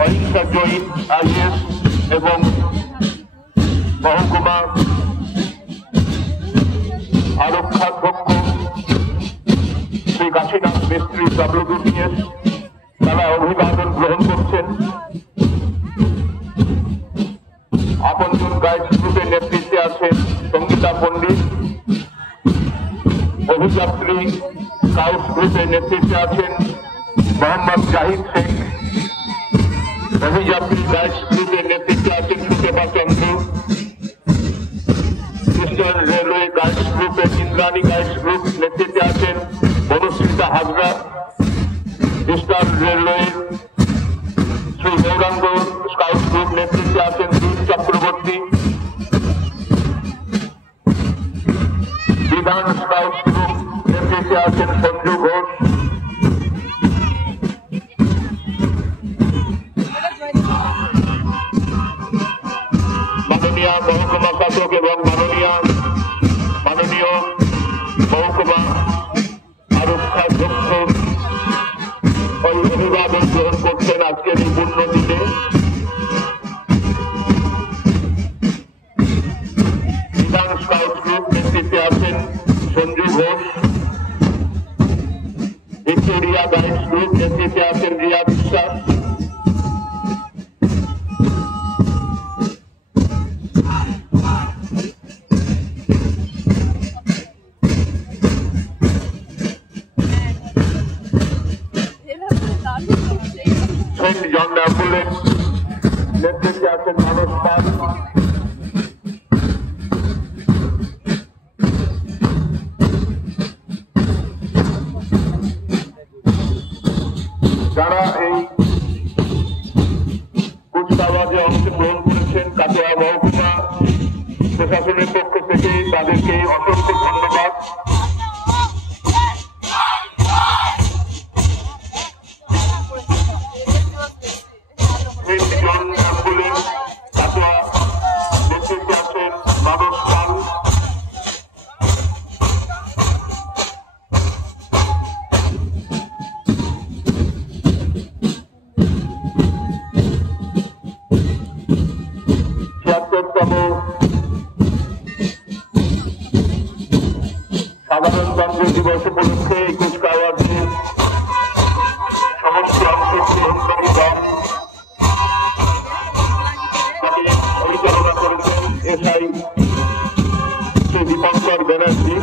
অহিংসা জয়ী আইএস এবং মহকুমা আরক্ষাধ্যক্ষ শ্রী কাশীনাথ মিস্ত্রি WBPS তারা অভিবাদন গ্রহণ করছেন। আপনজন গাইড গ্রুপের নেতৃত্বে আছেন সঙ্গীতা পণ্ডিত। অভিযাত্রী স্কাউট গ্রুপের নেতৃত্বে আছেন মোহাম্মদ জাহিদ শেখ। অভিযাত্রী গাইড গ্রুপের নেতৃত্বে আছেন Sutepa Chandra. Eastern Railway guides গ্রুপের ইন্দ্রাণী গাইডস গ্রুপ নেতৃত্বে আছেন Banashrita Hazra. Eastern Railway Shri Gauranga scout group নেতৃত্বে আছেন দীপ চক্রবর্তী। বিধান স্কাউট গ্রুপ নেতৃত্বে আছেন সঞ্জু ঘোষ। মাননীয় মহকুমা শাসক এবং মাননীয় মহকুমা আরক্ষাধ্যক্ষ ওই অভিবাদন গ্রহণ করছেন আজকের এই পূর্ণ দিনে। বিধান স্কাউট গ্রুপ নেতৃত্বে আছেন Sanju Ghosh. Victoria guides group নেতৃত্বে আছেন রিয়া বিশ্বাস। সেন্ট জন অ্যাম্বুলেন্স নেতৃত্বে আছেন মানস পাল। যারা এই কুচকাওয়াজে অংশগ্রহণ করেছেন কাটোয়া মহকুমা প্রশাসনের পক্ষ থেকে তাদেরকে অসংখ্য ধন্যবাদ। সাধারণতন্ত্র দিবস উপলক্ষে এই কুচকাওয়াজে সমস্ত অংশগ্রহণকারী দল পরিচালনা করেছেন SI Shri Dipankar Banerjee.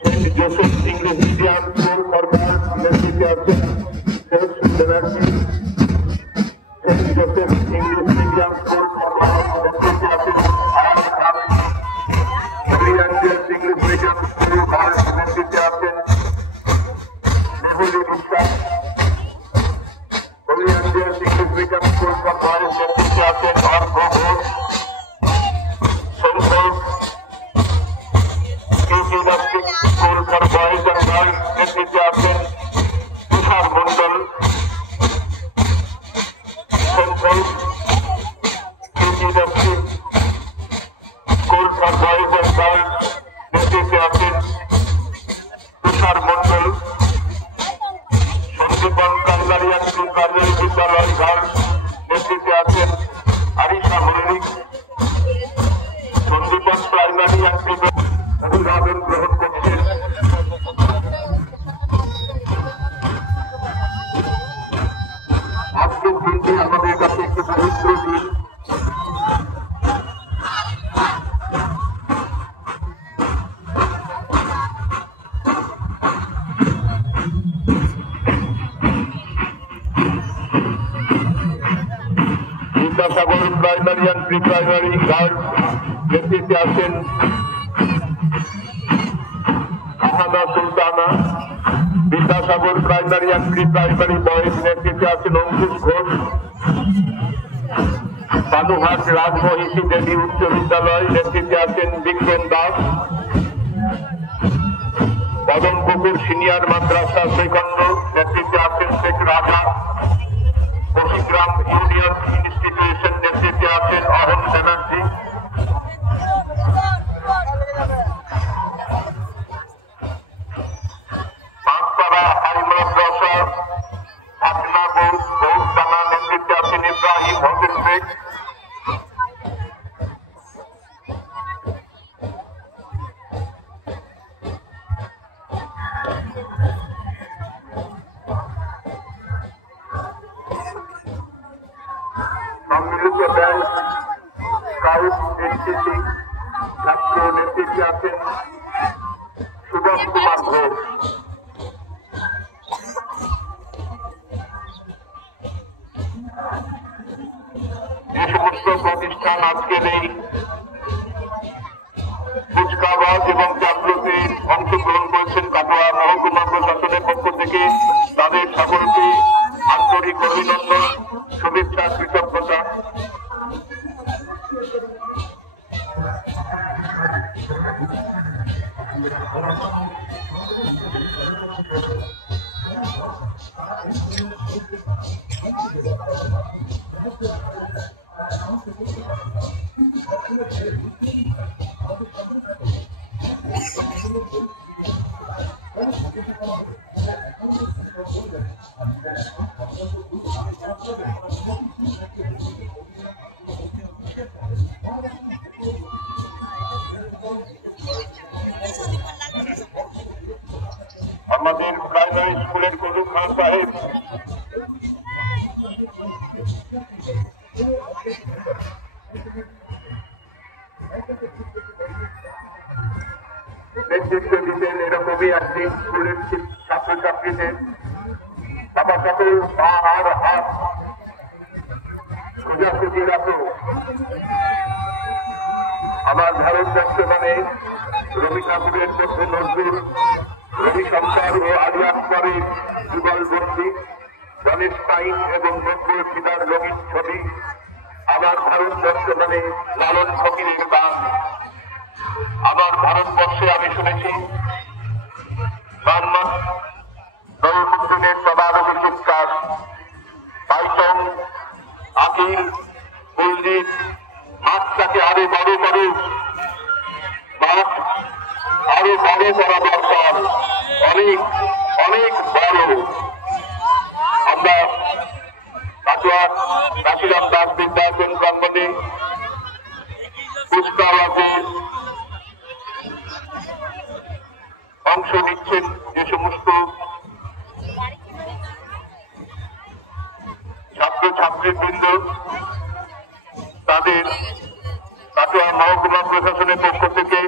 Saint Joseph English medium school for girls নেতৃত্বে আছেন শেষ Banerjee. Saint Joseph English medium school for girls নেতৃত্বে আছেন ইংলিশ মিডিয়াম স্কুল গার্লস নেতৃত্বে আছেন Mehuli Biswas. English medium school for girls নেতৃত্বে আছেন Argha Ghosh. School for boys and girls নেতৃত্বে আছেন Tushar Mondal. School for boys and girls নেতৃত্বে আছেন তুষার মন্ডল। সন্দীপন কালবাড়িয়া কালবাড়ি বিদ্যালয় গার্লস নেতৃত্বে আছেন আরিশা মল্লিক। সন্দীপন প্রাইমারি অভিবাদন গ্রহণ করছেন আজকের দিনটি আমাদের কাছে একটি পবিত্র দিন। Vidyasagar primary and pre primary girls নেতৃত্বে আছেন Ahana Sultana. Vidyasagar primary and pre primary boys নেতৃত্বে আছেন অঙ্কুশ ঘোষ। বালুঘাট রাজমহিষী দেবী উচ্চ বিদ্যালয় নেতৃত্বে আছেন বিক্রম দাস। পদমপুকুর সিনিয়র মাদ্রাসা সেকন্ড নেতৃত্বে আছেন শেখ রাজা। বসিগ্রাম ইউনিয়ন ইনস্টিটিউশন নেতৃত্বে আছেন অহন ব্যানার্জি। আছেন সুবোধ কুমার ঘোষ। যে সমস্ত প্রতিষ্ঠান আজকের এই কুচকাওয়াজ এবং জাগ্রতে অংশগ্রহণ করেছেন কাটোয়া মহকুমা প্রশাসনের পক্ষ থেকে তাদের সকলকে আন্তরিক অভিনন্দন, শুভেচ্ছা, কৃতজ্ঞতা। আমাদের প্রাইমারি স্কুলের কদু খান সাহেব নেতৃত্ব দিতেন এরকমই একটি স্কুলের ছাত্রছাত্রীদের বাবা সকল পা আর হাত সোজাসুজি রাখো। আমার ভারত বর্তমানে রবি ঠাকুরের মধ্যে নজরুল, রবিশঙ্কর ও আলী আকবরের যুগলবন্দি, গণেশ পাইন এবং নজরুল ফিদার রঙিন ছবি, আমার ভারত বর্তমানে লালন ফকিরের গান। আমার ভারতবর্ষে আমি শুনেছি বাংলা দলবুদ্দিনের তদারকি চিৎকার, পাইথন, আকিল, কুলদীপ, মাছটাকে আরো বড় করো, মাছ আরো বড় করা দরকার, অনেক অনেক বড়। আমরা কাটোয়া কাশিরাম দাস বিদ্যায়তন প্রাঙ্গণে কুচকাওয়াজে অংশ নিচ্ছেন যে সমস্ত ছাত্রছাত্রীবৃন্দ, তাদের কাটোয়া মহকুমা প্রশাসনের পক্ষ থেকে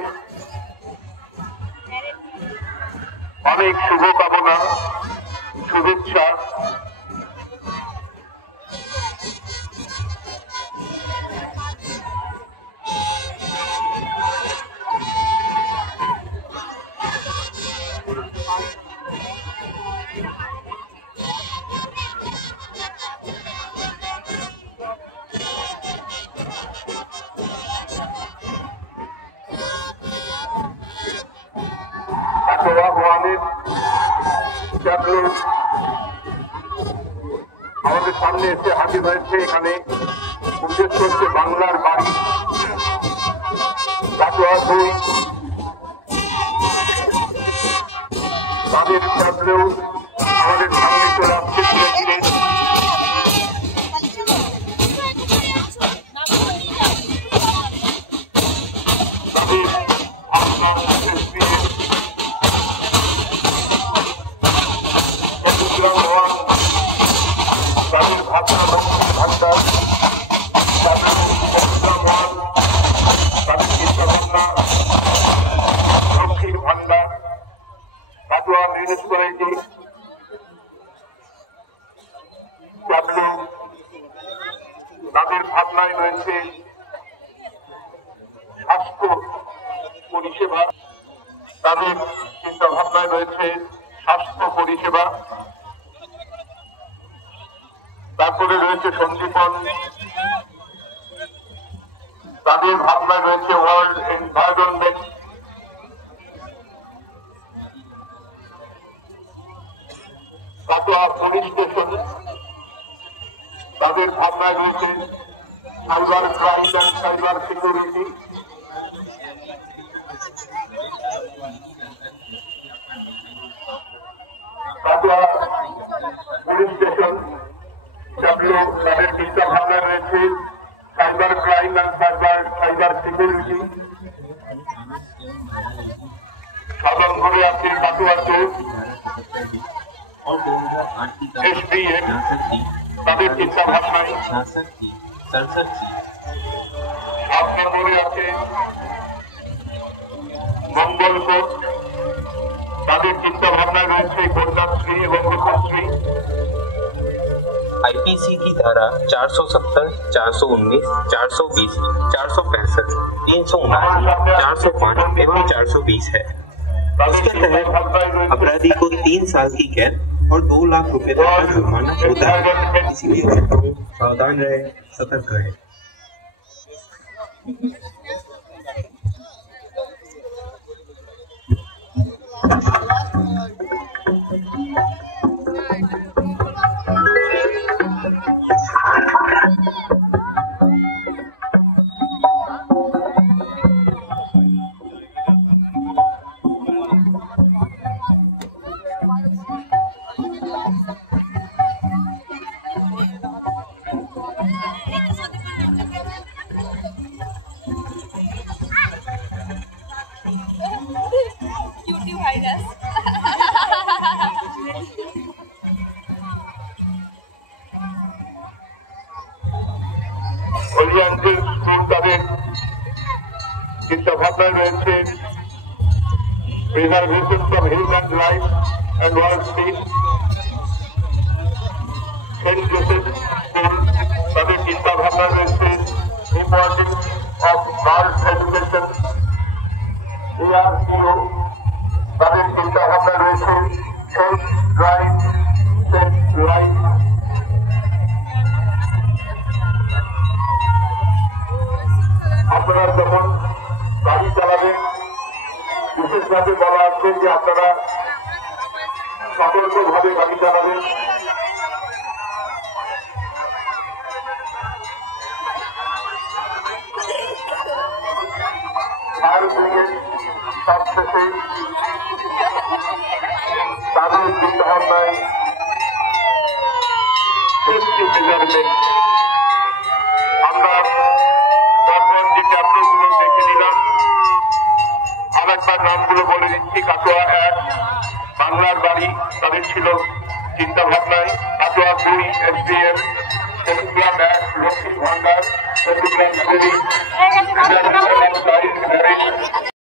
অনেক শুভকামনা, শুভেচ্ছা। আমাদের সামনে এসে হাজির হয়েছে, এখানে উদ্দেশ্য হচ্ছে বাংলার বাড়ি কাটোয়া 2। তাদের থাকলেও আমাদের সামনে চলে আসছে ধীরে ধীরে তাদের ভাষা ভান্ডার, তাদের চিন্তাভাবনা, লক্ষ্মীর ভান্ডার, কাটোয়া মিউনিসিপ্যালিটি, তাদের ভাবনায় রয়েছে স্বাস্থ্য পরিষেবা, তাদের চিন্তা ভাবনায় রয়েছে স্বাস্থ্য পরিষেবা, তারপরে রয়েছে সঞ্জীবন, তাদের ভাবনায় রয়েছে world environment, Katwa police station, তাদের ভাবনায় রয়েছে cyber crime and cyber security, Katwa police station তাদের চিন্তা ভাবনা রয়েছে cyber crime and cyber security. সাধারণ করে আছে কাটোয়া SBM, তাদের চিন্তা ভাবনায় 7 নম্বরে আছে মঙ্গলকোট, তাদের চিন্তা ভাবনায় রয়েছে কন্যাশ্রী এবং রূপশ্রী। आईपीसी की धारा 470, 419, 420, 465, 379, 405 एवं 420 है। इसके तहत अपराधी को 3 साल की कैद और 2 लाख रुपए तक का जुर्माना होता है। इसलिए सावधान रहे, सतर्क रहे। YouTube virus. ওরিয়েন্টাল স্কুল তাদের চিন্তা ভাবনায় রয়েছে preservation from human life and world peace. Saint Joseph school তাদের চিন্তা ভাবনায় রয়েছে importance of girls education. ARCO তাদের চিন্তা ভাবনায় রয়েছে সেফ ড্রাইভ সেফ লাইফ। আপনারা যখন গাড়ি চালাবেন বিশেষভাবে বলা আছে যে আপনারা সতর্কভাবে গাড়ি চালাবেন। ফায়ার ব্রিগেড সবশেষে তাদের চিন্তা ভাবনায় সেফটি মেজারমেন্ট। আমরা পরপর যে চ্যাপ্টারগুলো দেখে নিলাম, আরেকবার নামগুলো বলে দিচ্ছি। কাটোয়া 1 বাংলার বাড়ি তাদের ছিল চিন্তা ভাবনায়। কাটোয়া 2 SDM, চট্টগ্রাম 1 লক্ষ্মীর ভান্ডার, চট্টগ্রাম 2